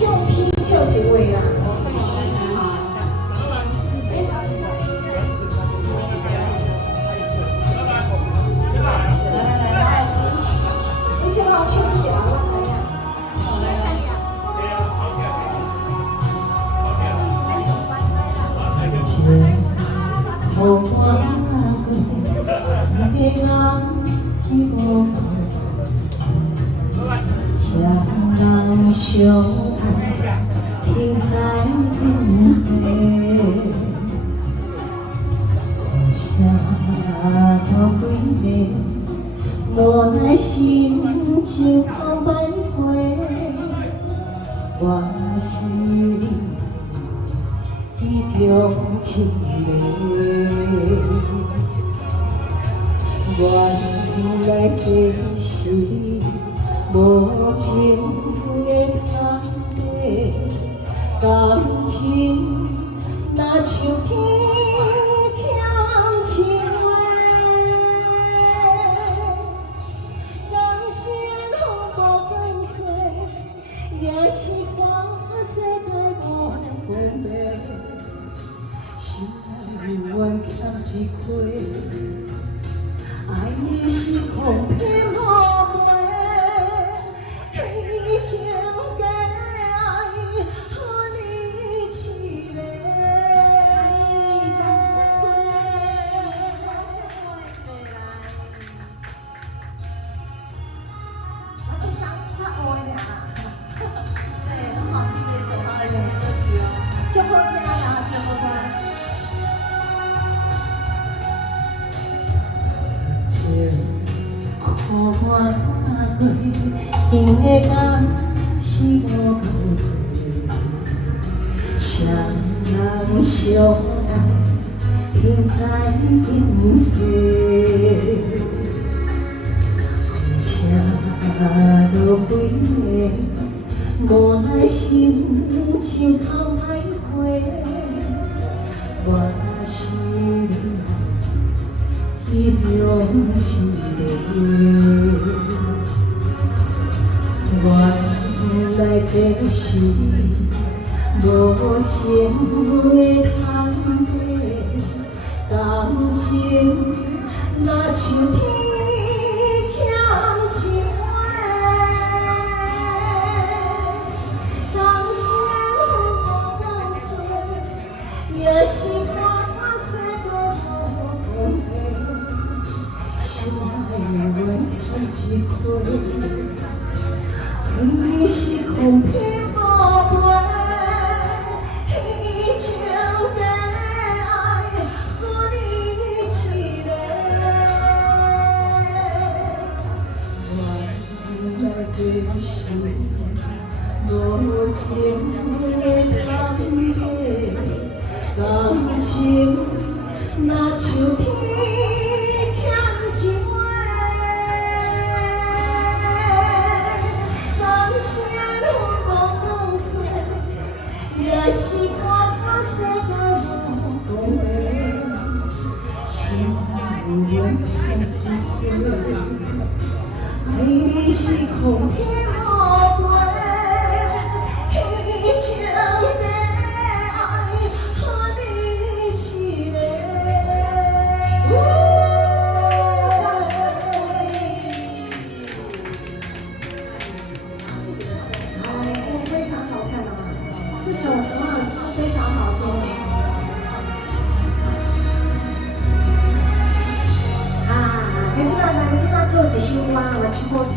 用听就一位啦。你就好唱一条，我知影。情途我过，你的眼是无谁人相爱，天在天世。谁都归来，无奈心情空摆花。我是你彼中一个，原来这是你无情的他地，感情若像天欠一月，人生风波够多，也是看世界无分别，心愿欠一块，爱你是风骗我飞。情的爱，和你一个。掌声鼓励，啊，这张较黑一点啦，是很好听的一首歌曲哦，就好听啦，就好听。情苦我过，因的感是无够多，谁人相爱，天在天世。谁都归来，无奈心像空摆花。我是你彼中一个。原来这是无情的通地，感情若像天欠一回，人生风波够多，也是看世界无公平，心愿欠一块。你是风骗我飞，彼情的爱，和你一个。原来这是无情的通地，感情若像天欠一回。生风波够多，也是看世界无公平，心愿欠一个，爱你是风骗我飞，彼情的爱，和你一个。这首很好听，非常好听。啊，你即摆有一首歌，我真好听。